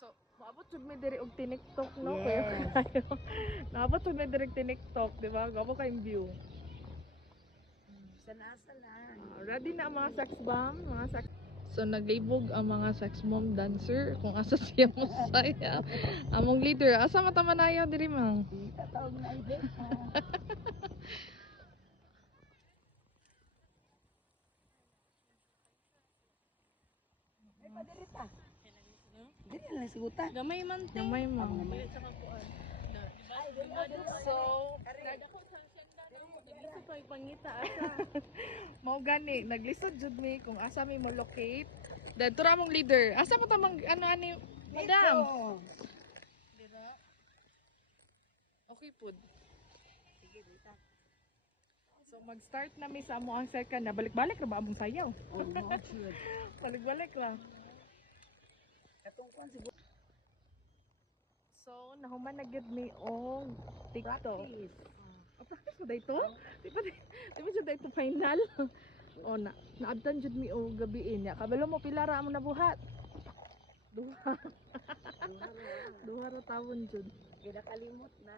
So, maabot jud mi diri og tiniktok no Yes. kuya kayo. Naabot jud mi diri og tiniktok, di ba? Gabo kayong view. Sana lang. Ready na ang mga sex bomb, mga sex. So naglibog ang mga sex mom dancer kung asa siya masaya. Among leader, asa mata manayaw diri mang? Tatawag na ibig. Ay, padirita. Dili na sigutan. Gamay man te. Gamay mang. Gamay sa kakuan. So, Isa pa ipangita asa. mao gani naglisod jud mi kung asa mi mo locate. Then tura mong leader, asa mo ta mang ano ani madam? Dira. Okay pud. Sige, dita. So mag-start na mi sa amo ang second na balik-balik ra ba among sayaw? Oh, no, sure. Balik-balik lang. Katong kwan siguro. So nahuman na gyud mi og TikTok. Practice. Oh, practice mo dayto? Di ba jud dayto final? O na naabtan jud mi og gabi niya. Kabalo mo pila ra mo nabuhat? Duha. Duha ra tawon jud. Kaya kalimot na.